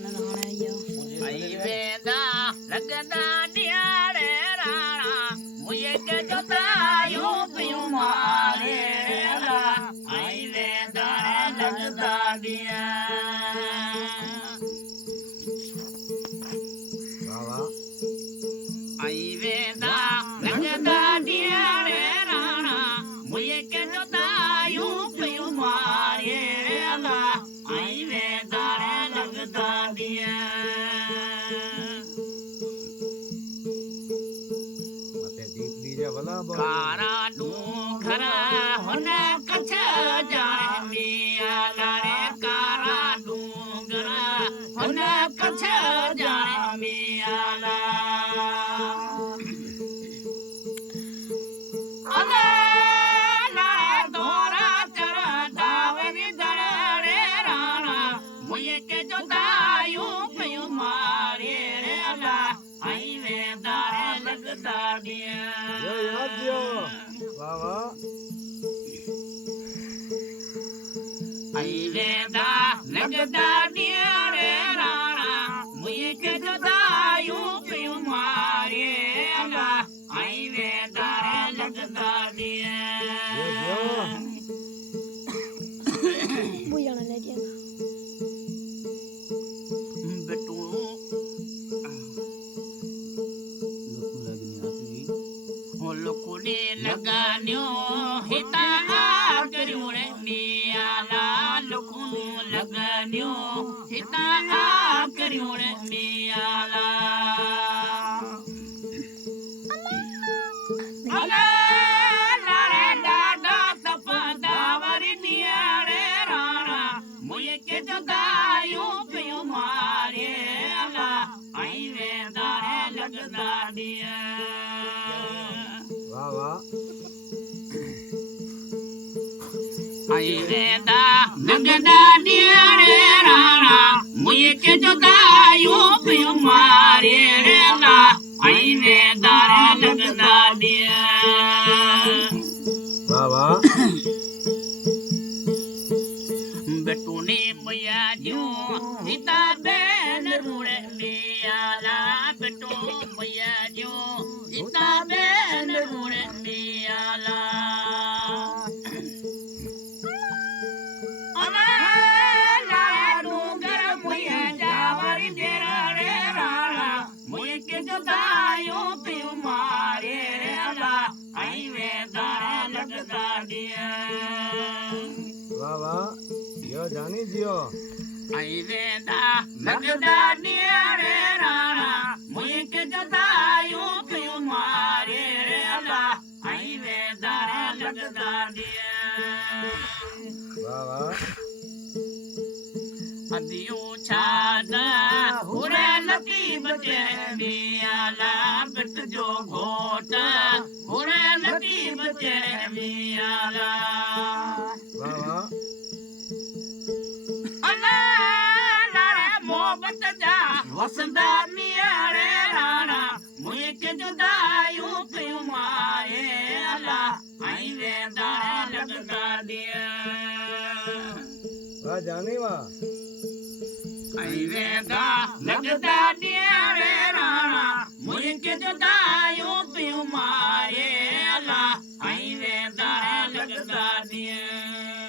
आई वेदा लगदा दियारे राणा मुझे के जोतायूं पियूं मारे रा आई वेदा लगदा दिया आई वेदा लगदा दियारे राणा मुझे के जोतायूं पियूं मारे रा आई वेदा लगदा दिया कारा डूंगरा हुन कच्छ जाने मिया लारे कारा डूंगरा हुन कच्छ जाने मिया ला अले ला दोरा चरा दावरी दड़े राणा मुझे के जोतायूं पियूं मारे रे अला आई वेदा लगदा दिया आई वेदा लगदा दिया रे राणा मुझे के जोतायूं पियूं मारे अला आई वेदा लगदा दिया लुकुने लगान्यो हिता करियो रे मियाला लुकुनो लगान्यो हिता करियो रे मियाला अले लारे डाडा तपदावरी दिया रे राणा मुझे के जोतायूं पियूं मारे अला आई वेदा लगदा दिया आई वेदा लगदा दिया रे राणा मुझे के जोतायूं पियूं मारे रे ला आई वेदा लगदा दिया बेटू ने मैया जो हिता बेन रूड़े मियाला बेटू मैया जो हिता बेन रूड़े मियाला जोतायूं पियूं मारे रे अला आई वेदा लगदा दिया यो जानी जियो आई वेदा लगदा दिया रे राणा मुझे के जोतायूं पियूं मारे रे अला आई वेदा लगदा दिया अदियों छादा हुरे लकीब तेरे मियाला बिट जो घोटा हुरे लकीब तेरे मियाला अला लारे मोहब्बत जा वसंदा मिया रे राणा मुझे के जोतायूं पियूं मारे अला आई वेदा लगदा दिया जानी वा आई वेदा लगदा दिया रे राणा मुझे के जोतायूं पियूं मारे अला आई वेदा लगदा दिया